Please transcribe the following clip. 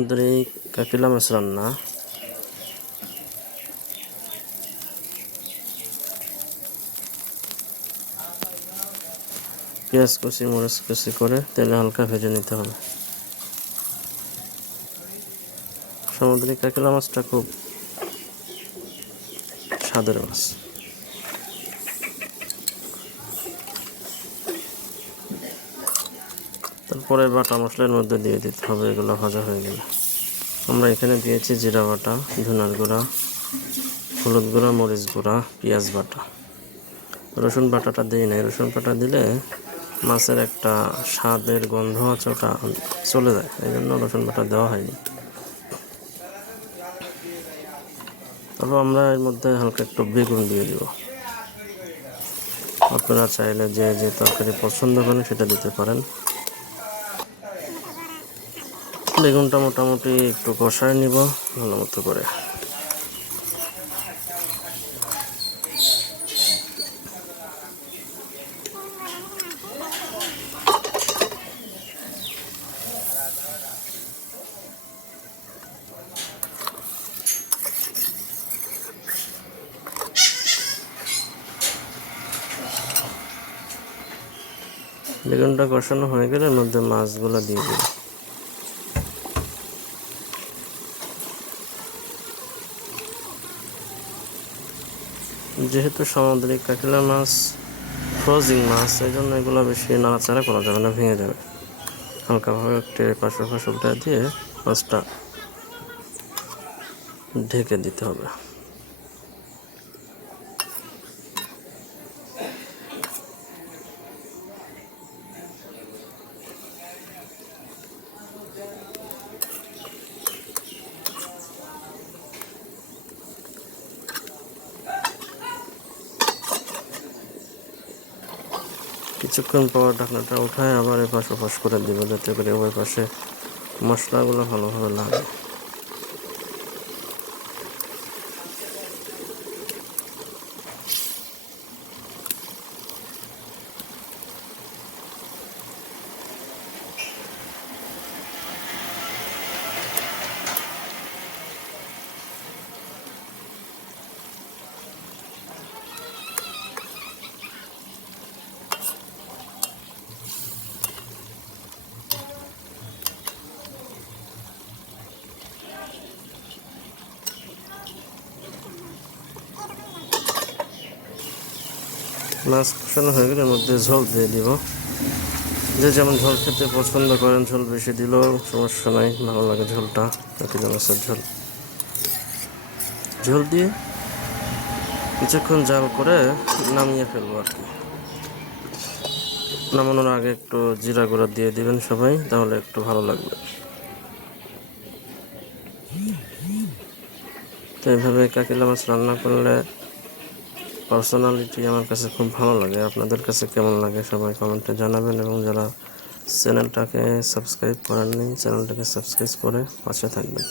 সামুদ্রিক কাকিলা মাছ রান্না। পেঁয়াজ কুচি, মরিচ কুচি করে তেলে হালকা ভেজে নিতে হবে। সামুদ্রিক কাকিলা মাছটা খুব স্বাদের মাছ। তারপরে বাটা মশলার মধ্যে দিয়ে দিতে হবে, এগুলো ভাজা হয়ে গেলে। আমরা এখানে দিয়েছি জিরা বাটা, ধনার গুঁড়া, হলুদ গুঁড়া, মরিচ গুঁড়া, পেঁয়াজ বাটা। রসুন বাটাটা দিই নাই, রসুন বাটা দিলে মাছের একটা স্বাদের গন্ধ আছে, ওটা চলে যায়, এই জন্য রসুন বাটা দেওয়া হয়নি। তারপর আমরা এর মধ্যে হালকা একটু বেগুন দিয়ে দিব। আপনারা চাইলে যে যে তরকারি পছন্দ করেন সেটা দিতে পারেন। বেগুনটা মোটামুটি একটু কষায় নিব, ভালো মতো করে। বেগুনটা কষানো হয়ে গেলে মধ্যে মাছগুলো দিয়ে দিই যেহেতু সামুদ্রিক কাকিলা মাছ, ফ্রোজিং মাছ এই জন্য এগুলো বেশি নাড়াচাড়া করা যাবে না, ভেঙে যাবে। হালকাভাবে একটু পাশে ফসলটা দিয়ে মাছটা ঢেকে দিতে হবে। কিছুক্ষণ পর ঢাকনাটা উঠায় আবার এপাশ ওপাশ করে দিব, যাতে করে ওই পাশে মশলাগুলো ভালোভাবে লাগে। মাছ কষানো হয়ে গেলে মধ্যে ঝোল দিয়ে দিব। যে যেমন ঝোল খেতে পছন্দ করেন, ঝোল বেশি দিলেও সমস্যা নাই, ভালো লাগে ঝোলটা কাকিলা মাছের ঝোল। ঝোল দিয়ে কিছুক্ষণ জাল করে নামিয়ে ফেলব আর কি। নামানোর আগে একটু জিরা গুঁড়া দিয়ে দিবেন সবাই, তাহলে একটু ভালো লাগবে। তো এইভাবে কাকিলা মাছ রান্না করলে পার্সোনালিটি আমার কাছে খুব ভালো লাগে। আপনাদের কাছে কেমন লাগে সবাই কমেন্টে জানাবেন এবং যারা চ্যানেলটাকে সাবস্ক্রাইব করেননি চ্যানেলটাকে সাবস্ক্রাইব করে পাশে থাকবেন।